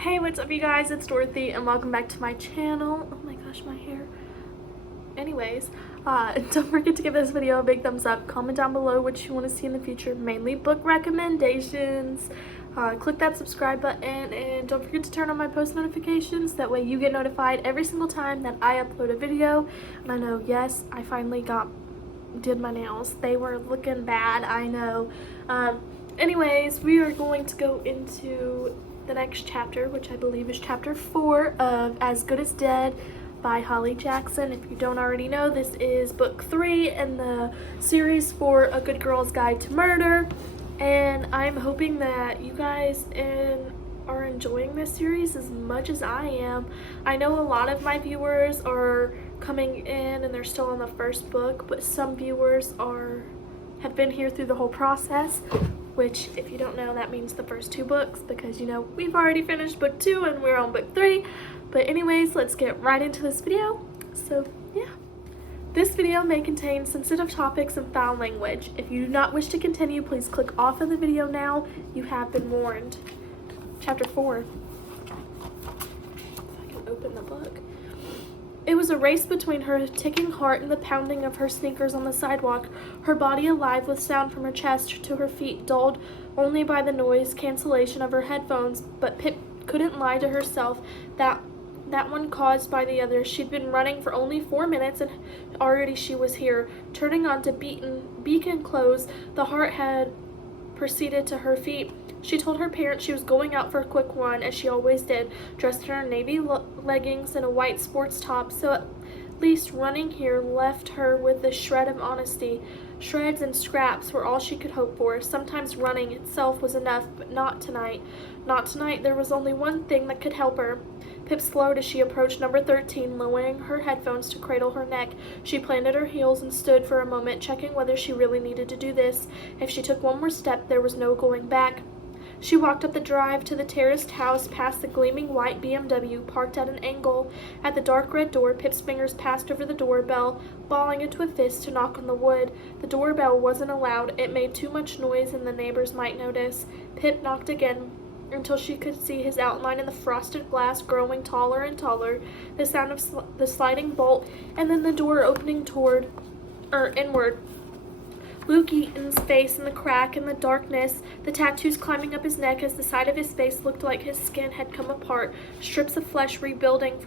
Hey, what's up you guys? It's Dorothy and welcome back to my channel. Oh my gosh, my hair. Anyways, don't forget to give this video a big thumbs up. Comment down below what you want to see in the future, mainly book recommendations. Click that subscribe button and don't forget to turn on my post notifications. That way you get notified every single time that I upload a video. And I know, yes, I finally did my nails. They were looking bad, I know. Anyways, we are going to go into the next chapter, which I believe is chapter 4 of As Good As Dead by Holly Jackson. If you don't already know, this is book 3 in the series for A Good Girl's Guide to Murder, and I'm hoping that you guys are enjoying this series as much as I am. I know a lot of my viewers are coming in and they're still on the first book, but some viewers have been here through the whole process, which, if you don't know, that means the first 2 books, because, you know, we've already finished book 2 and we're on book 3. But anyways, let's get right into this video. So, yeah. This video may contain sensitive topics and foul language. If you do not wish to continue, please click off of the video now. You have been warned. Chapter 4. If I can open the book. It was a race between her ticking heart and the pounding of her sneakers on the sidewalk, her body alive with sound from her chest to her feet, dulled only by the noise cancellation of her headphones. But Pip couldn't lie to herself that one caused by the other. She'd been running for only 4 minutes and already she was here. Turning onto Beacon Close, the heart had proceeded to her feet. She told her parents she was going out for a quick run, as she always did, dressed in her navy leggings and a white sports top, so at least running here left her with a shred of honesty. Shreds and scraps were all she could hope for. Sometimes running itself was enough, but not tonight. Not tonight. There was only one thing that could help her. Pip slowed as she approached number 13, lowering her headphones to cradle her neck. She planted her heels and stood for a moment, checking whether she really needed to do this. If she took one more step, there was no going back. She walked up the drive to the terraced house, past the gleaming white BMW parked at an angle. At the dark red door, Pip's fingers passed over the doorbell, balling into a fist to knock on the wood. The doorbell wasn't allowed. It made too much noise and the neighbors might notice. Pip knocked again until she could see his outline in the frosted glass growing taller and taller, the sound of the sliding bolt, and then the door opening inward. Luke Eaton's face in the crack in the darkness, the tattoos climbing up his neck as the side of his face looked like his skin had come apart, strips of flesh rebuilding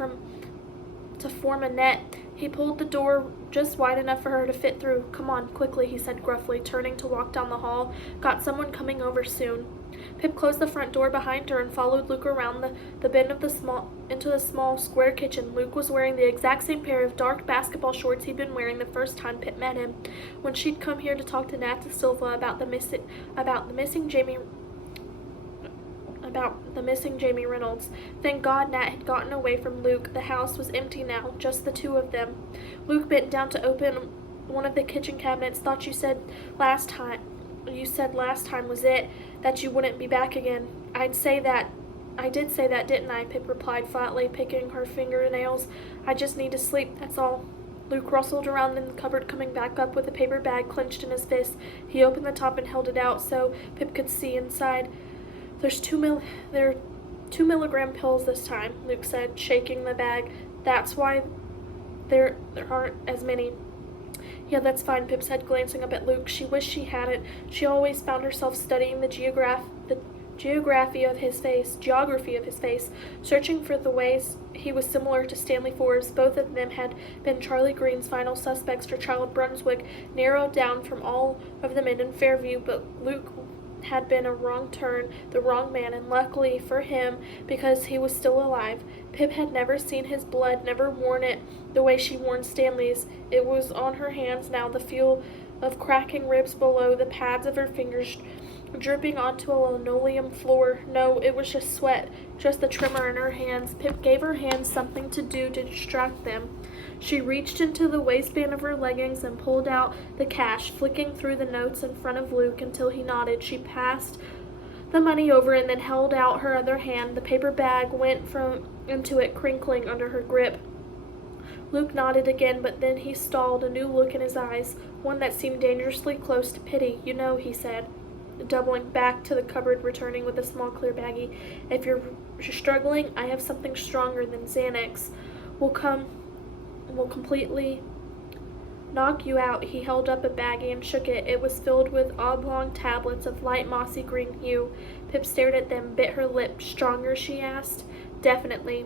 to form a net. He pulled the door just wide enough for her to fit through. "Come on, quickly," he said gruffly, turning to walk down the hall. "Got someone coming over soon." Pip closed the front door behind her and followed Luke around the bend of into the small square kitchen. Luke was wearing the exact same pair of dark basketball shorts he'd been wearing the first time Pip met him, when she'd come here to talk to Nat Da Silva about the missing Jamie Reynolds. Thank God Nat had gotten away from Luke. The house was empty now, just the 2 of them. Luke bent down to open one of the kitchen cabinets. "Thought you said last time was it, that you wouldn't be back again." I did say that, didn't I?" Pip replied flatly, picking her fingernails. "I just need to sleep, that's all." Luke rustled around in the cupboard, coming back up with a paper bag clenched in his fist. He opened the top and held it out so Pip could see inside. There are 2 milligram pills this time," Luke said, shaking the bag. "That's why there aren't as many." "Yeah, that's fine," Pip said, glancing up at Luke. She wished she hadn't. She always found herself studying the geography of his face, searching for the ways he was similar to Stanley Forbes. Both of them had been Charlie Green's final suspects for Child Brunswick, narrowed down from all of the men in Fairview, but Luke had been a wrong turn, the wrong man, and luckily for him, because he was still alive. Pip had never seen his blood, never worn it the way she worn Stanley's. It was on her hands now, the feel of cracking ribs below, the pads of her fingers dripping onto a linoleum floor. No, it was just sweat, just the tremor in her hands. Pip gave her hands something to do to distract them. She reached into the waistband of her leggings and pulled out the cash, flicking through the notes in front of Luke until he nodded. She passed the money over and then held out her other hand. The paper bag went into it, crinkling under her grip. Luke nodded again, but then he stalled, a new look in his eyes, one that seemed dangerously close to pity. "You know," he said. doubling back to the cupboard, returning with a small clear baggie. If you're struggling, I have something stronger than Xanax. Will completely knock you out. He held up a baggie and shook it. It was filled with oblong tablets of light mossy green hue. Pip stared at them, bit her lip. Stronger, she asked. Definitely.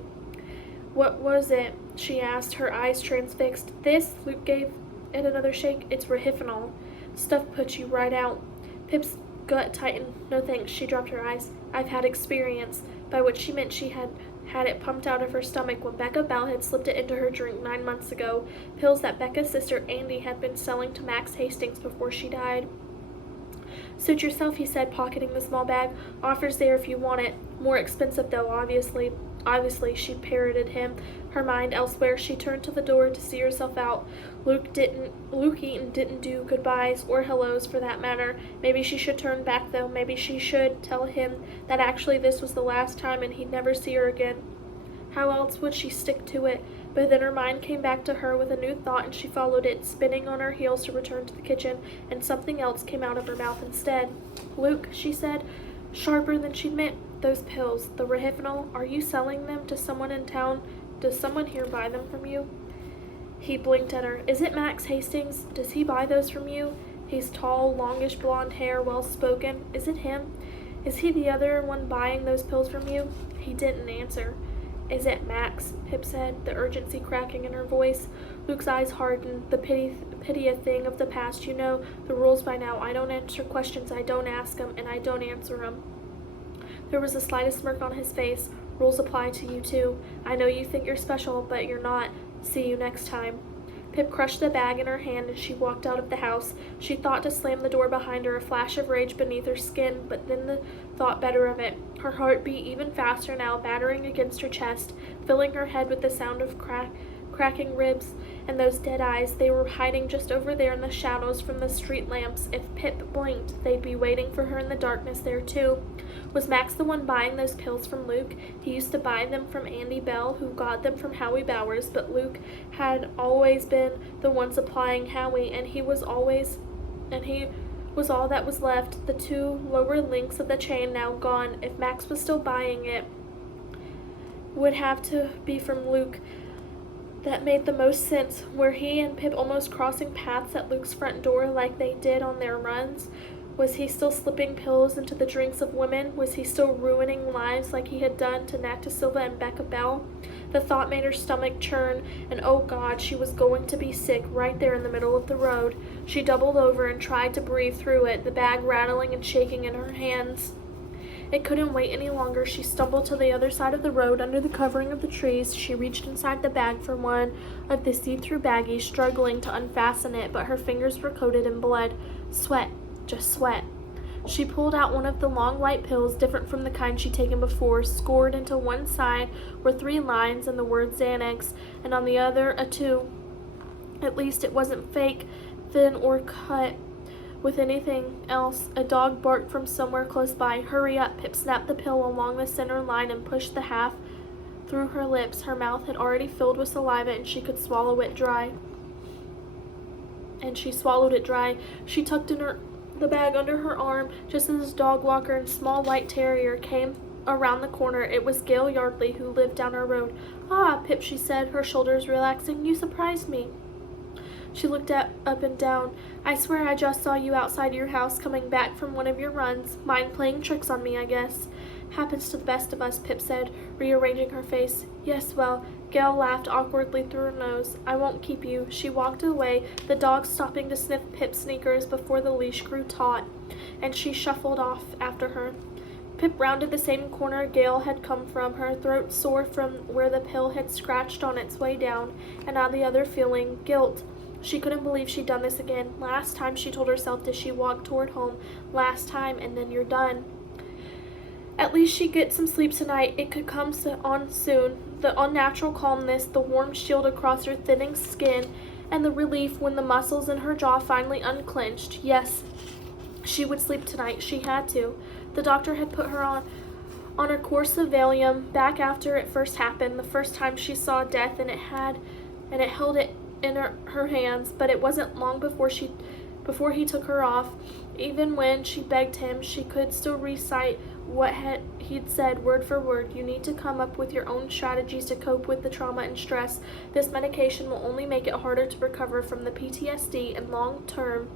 What was it? She asked, her eyes transfixed. This, Luke gave it another shake. It's rehifanol. Stuff puts you right out. Pip's gut tightened. No thanks, she dropped her eyes. I've had experience, by which she meant she had it pumped out of her stomach when Becca Bell had slipped it into her drink 9 months ago, pills that Becca's sister Andy had been selling to Max Hastings before she died. Suit yourself, he said, pocketing the small bag. Offer's there if you want it. More expensive, though, obviously. Obviously, she parroted him, her mind elsewhere. She turned to the door to see herself out. Luke Eaton didn't do goodbyes, or hellos for that matter. Maybe she should turn back, though. Maybe she should tell him that actually this was the last time and he'd never see her again. How else would she stick to it? But then her mind came back to her with a new thought, and she followed it, spinning on her heels to return to the kitchen, and something else came out of her mouth instead. Luke, she said, sharper than she'd meant. Those pills, the rehifanol, are you selling them to someone in town? Does someone here buy them from you? He blinked at her. Is it Max Hastings? Does he buy those from you? He's tall, longish blonde hair, well-spoken. Is it him? Is he the other one buying those pills from you? He didn't answer. Is it Max? Pip said, the urgency cracking in her voice. Luke's eyes hardened. The pity a thing of the past, you know. The rules by now. I don't answer questions. I don't ask them, and I don't answer them. There was the slightest smirk on his face. Rules apply to you, too. I know you think you're special, but you're not. See you next time. Pip crushed the bag in her hand and she walked out of the house. She thought to slam the door behind her, a flash of rage beneath her skin, but then thought better of it. Her heart beat even faster now, battering against her chest, filling her head with the sound of cracking ribs, and those dead eyes. They were hiding just over there in the shadows from the street lamps. If Pip blinked, they'd be waiting for her in the darkness there, too. Was Max the one buying those pills from Luke? He used to buy them from Andy Bell, who got them from Howie Bowers, but Luke had always been the one supplying Howie, and he was all that was left, the two lower links of the chain now gone. If Max was still buying it, would have to be from Luke. That made the most sense. Were he and Pip almost crossing paths at Luke's front door like they did on their runs? Was he still slipping pills into the drinks of women? Was he still ruining lives like he had done to Nat Silva and Becca Bell? The thought made her stomach churn, and oh God, she was going to be sick right there in the middle of the road. She doubled over and tried to breathe through it, the bag rattling and shaking in her hands. It couldn't wait any longer. She stumbled to the other side of the road under the covering of the trees. She reached inside the bag for one of the see-through baggies, struggling to unfasten it, but her fingers were coated in blood. Sweat. Just sweat. She pulled out one of the long white pills, different from the kind she'd taken before. Scored into one side were 3 lines and the word Xanax, and on the other a 2. At least it wasn't fake, thin, or cut with anything else. A dog barked from somewhere close by. Hurry up! Pip snapped the pill along the center line and pushed the half through her lips. Her mouth had already filled with saliva and she could swallow it dry. And she swallowed it dry. She tucked in the bag under her arm just as his dog walker and small white terrier came around the corner. It was Gail Yardley, who lived down our road. Ah, Pip, she said, her shoulders relaxing. You surprised me. She looked up and down. I swear I just saw you outside your house coming back from one of your runs. Mind playing tricks on me, I guess. Happens to the best of us, Pip said, rearranging her face. Yes, well, Gail laughed awkwardly through her nose. I won't keep you. She walked away, the dog stopping to sniff Pip's sneakers before the leash grew taut, and she shuffled off after her. Pip rounded the same corner Gail had come from, her throat sore from where the pill had scratched on its way down, and now the other feeling, guilt. She couldn't believe she'd done this again. Last time, she told herself as she walked toward home. Last time, and then you're done. At least she'd get some sleep tonight. It could come on soon. The unnatural calmness, the warm shield across her thinning skin, and the relief when the muscles in her jaw finally unclenched. Yes, she would sleep tonight. She had to. The doctor had put her on her course of Valium back after it first happened, the first time she saw death, and it held it in her hands, but it wasn't long before he took her off. Even when she begged him, she could still recite what he'd said word for word. You need to come up with your own strategies to cope with the trauma and stress. This medication will only make it harder to recover from the PTSD and long term.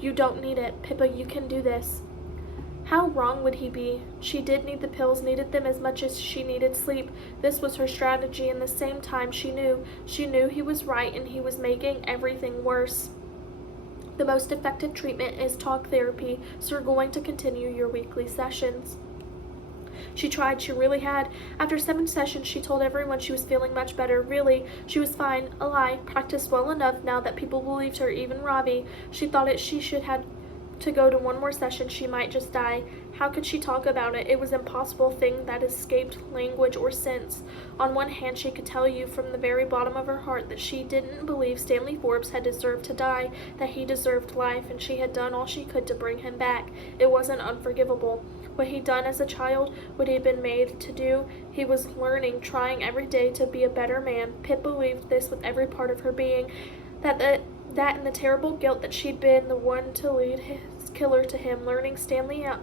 You don't need it. Pippa, you can do this. How wrong would he be? She did need the pills, needed them as much as she needed sleep. This was her strategy, and at the same time she knew he was right and he was making everything worse. The most effective treatment is talk therapy, so you're going to continue your weekly sessions. She tried, she really had. After 7 sessions, she told everyone she was feeling much better. Really, she was fine. A lie. Practiced well enough now that people believed her, even Ravi. She thought she should have to go to one more session, she might just die. How could she talk about it? It was an impossible thing that escaped language or sense. On one hand, she could tell you from the very bottom of her heart that she didn't believe Stanley Forbes had deserved to die, that he deserved life, and she had done all she could to bring him back. It wasn't unforgivable. What he'd done as a child, what he'd been made to do, he was learning, trying every day to be a better man. Pip believed this with every part of her being, that and the terrible guilt that she'd been the one to lead his killer to him, luring Stanley out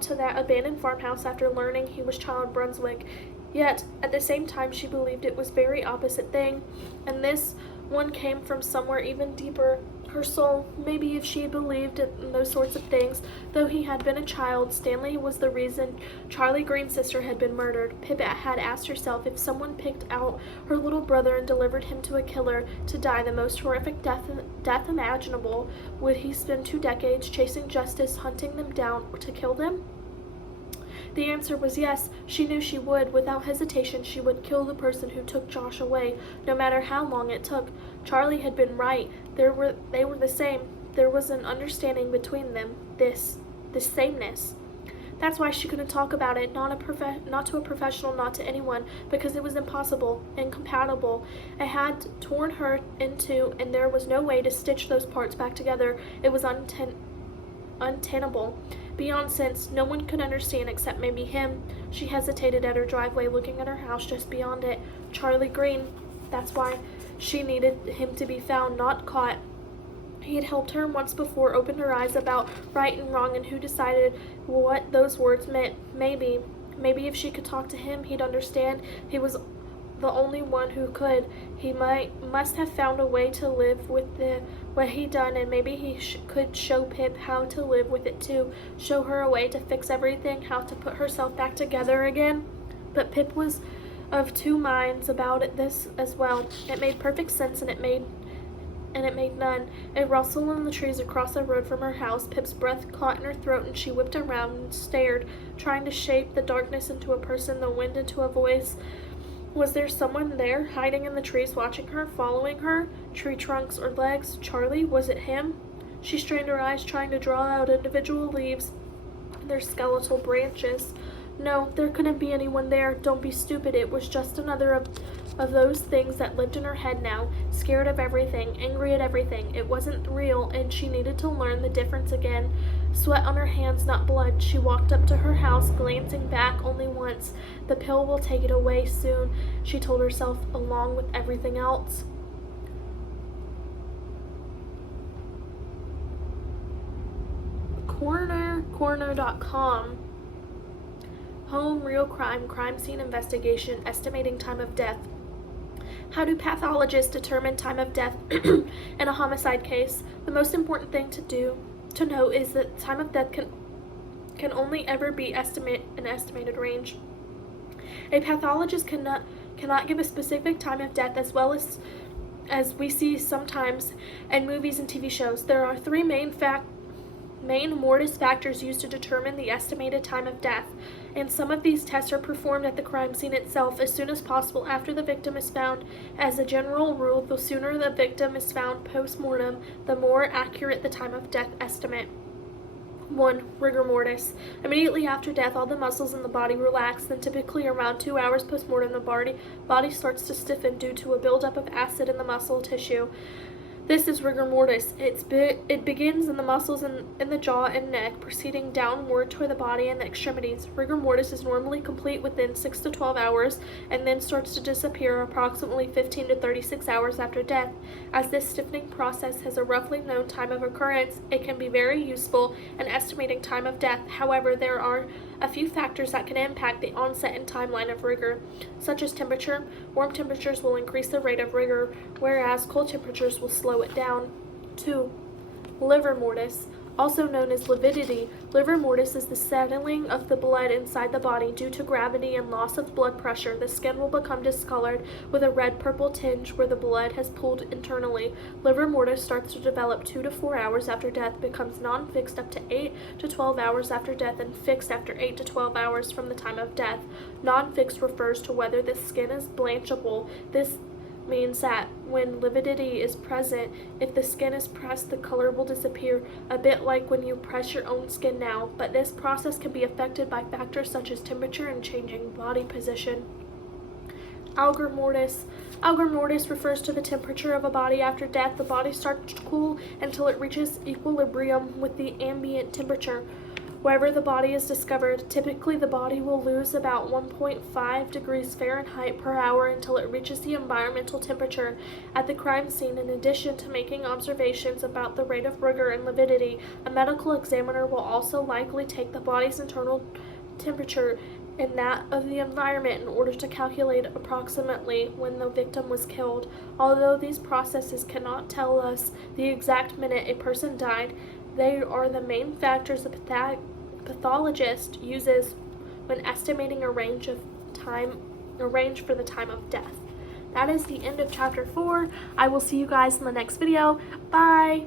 to that abandoned farmhouse after learning he was Child Brunswick. Yet, at the same time, she believed it was very opposite thing, and this one came from somewhere even deeper. Her soul, maybe if she believed in those sorts of things. Though he had been a child, Stanley was the reason Charlie Green's sister had been murdered. Pip had asked herself if someone picked out her little brother and delivered him to a killer to die the most horrific death imaginable, would he spend 2 decades chasing justice, hunting them down to kill them? The answer was yes. She knew she would. Without hesitation, she would kill the person who took Josh away, no matter how long it took. Charlie had been right. They were the same. There was an understanding between them. This sameness. That's why she couldn't talk about it, not to a professional, not to anyone, because it was impossible, incompatible. It had torn her in two, and there was no way to stitch those parts back together. It was untenable. Beyond sense, no one could understand except maybe him. She hesitated at her driveway, looking at her house just beyond it. Charlie Green. That's why she needed him to be found, not caught. He had helped her once before, opened her eyes about right and wrong and who decided what those words meant. Maybe if she could talk to him, he'd understand. He was the only one who could. He must have found a way to live with what he'd done, and maybe he could show Pip how to live with it too. Show her a way to fix everything, how to put herself back together again. But Pip was of 2 minds about this as well. It made perfect sense, and it made none. A rustle in the trees across the road from her house. Pip's breath caught in her throat, and she whipped around and stared, trying to shape the darkness into a person, the wind into a voice. Was there someone there, hiding in the trees, watching her, following her? Tree trunks or legs? Charlie? Was it him? She strained her eyes, trying to draw out individual leaves, their skeletal branches. No, there couldn't be anyone there. Don't be stupid. It was just another of those things that lived in her head now, scared of everything, angry at everything. It wasn't real, and she needed to learn the difference again. Sweat on her hands, not blood. She walked up to her house, glancing back only once. The pill will take it away soon, she told herself, along with everything else. Coroner.com. Home, real crime scene investigation, estimating time of death. How do pathologists determine time of death in a homicide case? The most important thing to know is that time of death can only ever be an estimated range. A pathologist cannot give a specific time of death, as well as we see sometimes in movies and TV shows. There are 3 main mortis factors used to determine the estimated time of death, and some of these tests are performed at the crime scene itself as soon as possible after the victim is found. As a general rule, the sooner the victim is found post-mortem, the more accurate the time of death estimate. 1. Rigor mortis. Immediately after death, all the muscles in the body relax, then typically around 2 hours post-mortem, the body starts to stiffen due to a buildup of acid in the muscle tissue. This is rigor mortis. It begins in the muscles in the jaw and neck, proceeding downward toward the body and the extremities. Rigor mortis is normally complete within 6 to 12 hours and then starts to disappear approximately 15 to 36 hours after death. As this stiffening process has a roughly known time of occurrence, it can be very useful in estimating time of death. However, there are a few factors that can impact the onset and timeline of rigor, such as temperature. Warm temperatures will increase the rate of rigor, whereas cold temperatures will slow it down. 2. Liver mortis. Also known as lividity, liver mortis is the settling of the blood inside the body due to gravity and loss of blood pressure. The skin will become discolored with a red-purple tinge where the blood has pooled internally. Liver mortis starts to develop 2 to 4 hours after death, becomes non-fixed up to 8 to 12 hours after death, and fixed after 8 to 12 hours from the time of death. Non-fixed refers to whether the skin is blanchable. This means that when lividity is present, if the skin is pressed, the color will disappear, a bit like when you press your own skin now, but this process can be affected by factors such as temperature and changing body position. Algor mortis. Algor mortis refers to the temperature of a body after death. The body starts to cool until it reaches equilibrium with the ambient temperature. Wherever the body is discovered, typically the body will lose about 1.5 degrees Fahrenheit per hour until it reaches the environmental temperature. At the crime scene, in addition to making observations about the rate of rigor and lividity, a medical examiner will also likely take the body's internal temperature and that of the environment in order to calculate approximately when the victim was killed. Although these processes cannot tell us the exact minute a person died, they are the main factors the pathologist uses when estimating a range for the time of death. That is the end of chapter 4. I will see you guys in the next video. Bye!